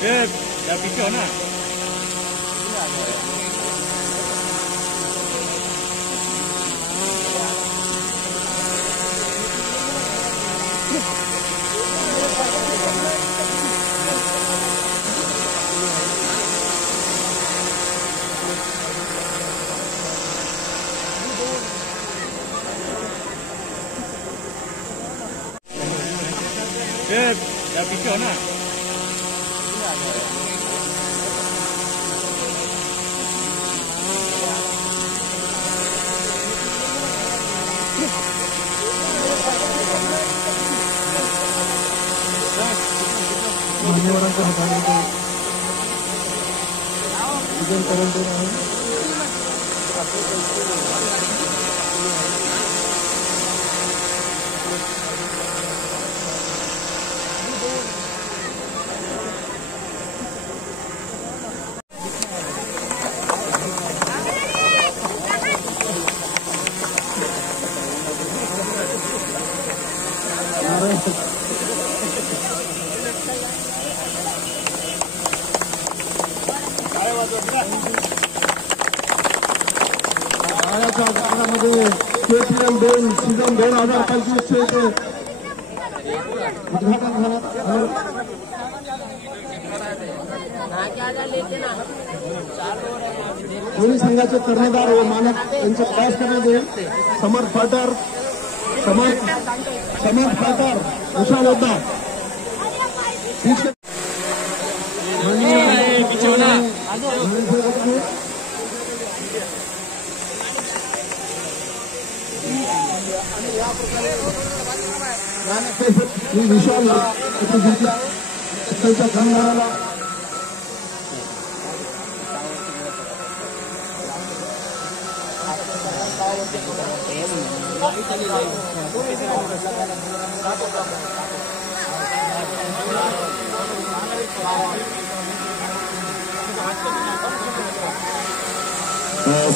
Ya picó na. Ya picó na. मान्यवरांच्या हाताने पूजन करून देणं आहे. KPM 2 सीझन 2025 चे उद्घाटन झालं. दोन्ही संघाचे कर्णधार व मानक यांचे पास करण्यात येईल. समर्थ फायटर विशाल योद्धा विशाल त्यांच्या कर्णधाराला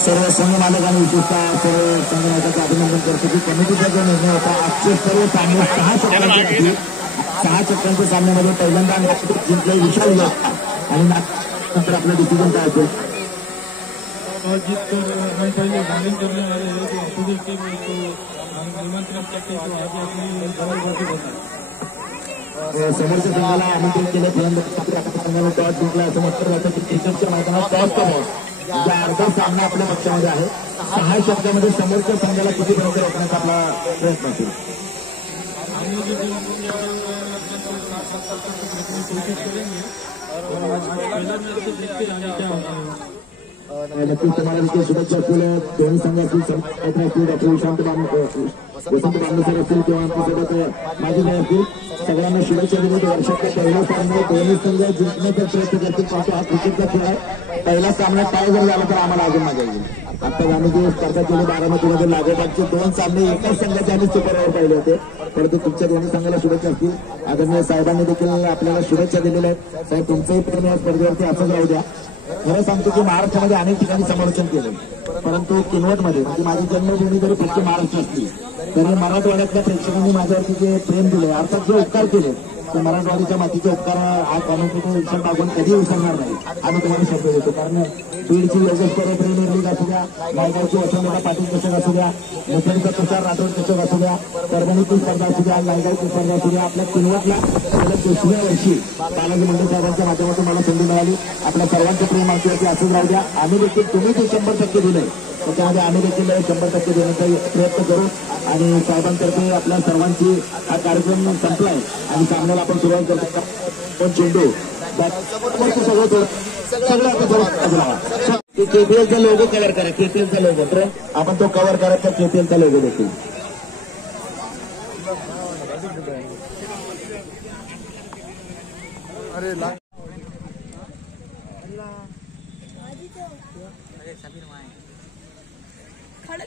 सर्व संघ मालकांनी विशेषतः सर्व संघ मालकांचं अभिनंदन करतो की कमिटीचा जो निर्णय होता आजचे सर्व सामने 6 चक्रांच्या सामन्यामध्ये पहिल्यांदा नागपूर जिंकले विशाल आणि नंतर आपलं डिसिजन काय असेल. समोरच्या संघाला आमंत्रित केलं संघाने टॉस जिंकला असं म्हटलं जातं की क्रिकेटच्या मैदानात टॉसचा बॉल म्हणजे अर्धा सामना आपल्या पक्षामध्ये आहे. 6 शब्दामध्ये समोरच्या संघाला कितीपर्यंत रोखण्याचा आपला प्रयत्न असेल. नक्कीच तुम्हाला देखील शुभेच्छा असतील. दोन्ही संघातील डॉक्टर वसंत बांधसर असतील किंवा आमच्यासोबत माझे काय असतील सगळ्यांना शुभेच्छा दिली. वर्षातल्या पहिल्या सामन्यात दोन्ही संघ जिंकण्याचा प्रयत्न करतील. पाहतो हा क्रिकेटचा खेळ आहे. पहिला सामना काय जर झाला तर आम्हाला अजून मजा येईल. आता आम्ही जे स्पर्धा केली बारामतीमध्ये लागोपाठचे 2 सामने एकाच संघाचे आम्ही सुपरवर पाहिले होते. परंतु तुमच्या दोन्ही संघाला शुभेच्छा असतील. आदरणीय साहेबांनी देखील आपल्याला शुभेच्छा दिलेल्या आहेत. साहेब तुमचंही प्रेम या स्पर्धेवरती असंच राहू द्या. खरं सांगतो की महाराष्ट्रामध्ये अनेक ठिकाणी समालोचन केलं परंतु किनवटमध्ये म्हणजे माझी जन्मभूमी जरी फक्त महाराष्ट्र असली तरी मराठवाड्यातल्या प्रेक्षकांनी माझ्यावरती जे प्रेम दिले अर्थात जे उपकार केले ते मराठवाडीच्या मातीचे उपकार हा कॉमेंटेटर विषय टाकून कधी विसरणार नाही आम्ही तुम्हाला शब्द देतो. कारण बीडची योगेश करे प्रीमियर लीग असू द्या, नायगावची वसंतदादा पाटील चषक असू द्या, मुखेडचा तुषार राठोड चषक असू द्या, परभणीची स्पर्धा असू द्या, नायगावची स्पर्धा असू द्या, आपल्या किनवटला सलग 2ऱ्या वर्षी बालाजी मुंडे साहेबांच्या माध्यमातून मला संधी मिळाली. आपल्या सर्वांचं प्रेम आमच्यावरती असंच राहू द्या. आम्ही देखील तुम्ही जे 100% दिले त्याच्यामध्ये आम्ही देखील 100% देण्याचा प्रयत्न करू. आणि साहेबांतर्फे आपल्या सर्वांची हा कार्यक्रम संपलाय आणि सामन्याला आपण सुरुवात करतो. पण चेंडू सगळं आपण केपीएलचा लोगो कव्हर करा. केपीएलचा लोगो तर आपण तो कव्हर करायचा केपीएलचा लोगो देखील. अरे